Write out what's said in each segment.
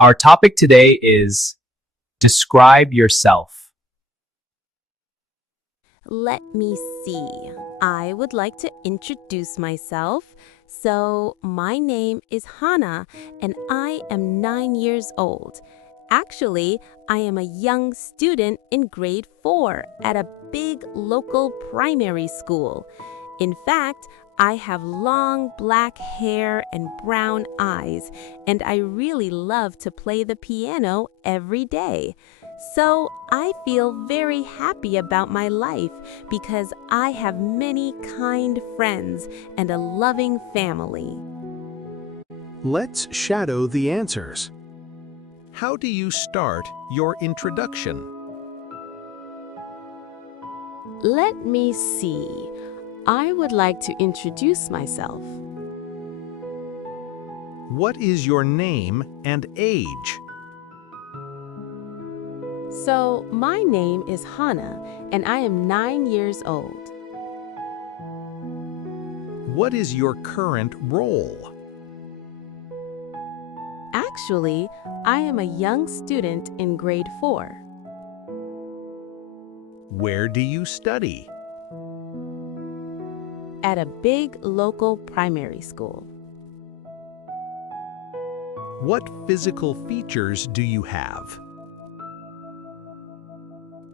Our topic today is describe yourself. Let me see. I would like to introduce myself. So, my name is Hana, and I am 9 years old. Actually, I am a young student in grade 4 at a big local primary school. In fact, I have long black hair and brown eyes, and I really love to play the piano every day. So I feel very happy about my life because I have many kind friends and a loving family. Let's shadow the answers. How do you start your introduction? Let me see. I would like to introduce myself. What is your name and age? So, my name is Hana, and I am 9 years old. What is your current role? Actually, I am a young student in grade 4. Where do you study? At a big local primary school. What physical features do you have?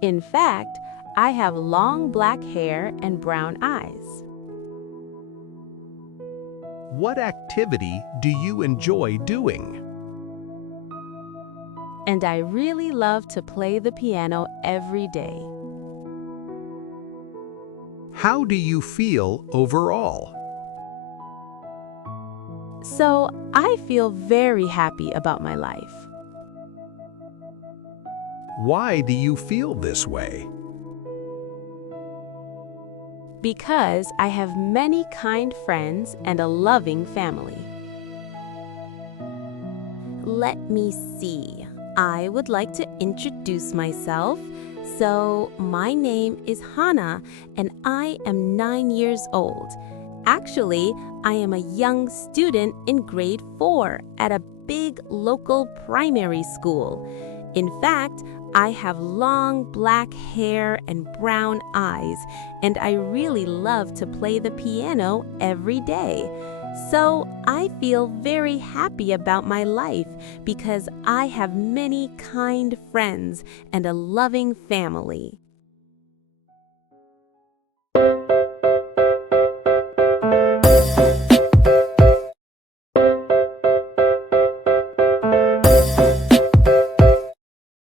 In fact, I have long black hair and brown eyes. What activity do you enjoy doing? And I really love to play the piano every day. How do you feel overall? So, I feel very happy about my life. Why do you feel this way? Because I have many kind friends and a loving family. Let me see. I would like to introduce myself. So, my name is Hana, and I am 9 years old. Actually, I am a young student in grade 4 at a big local primary school. In fact, I have long black hair and brown eyes, and I really love to play the piano every day. So I feel very happy about my life because I have many kind friends and a loving family.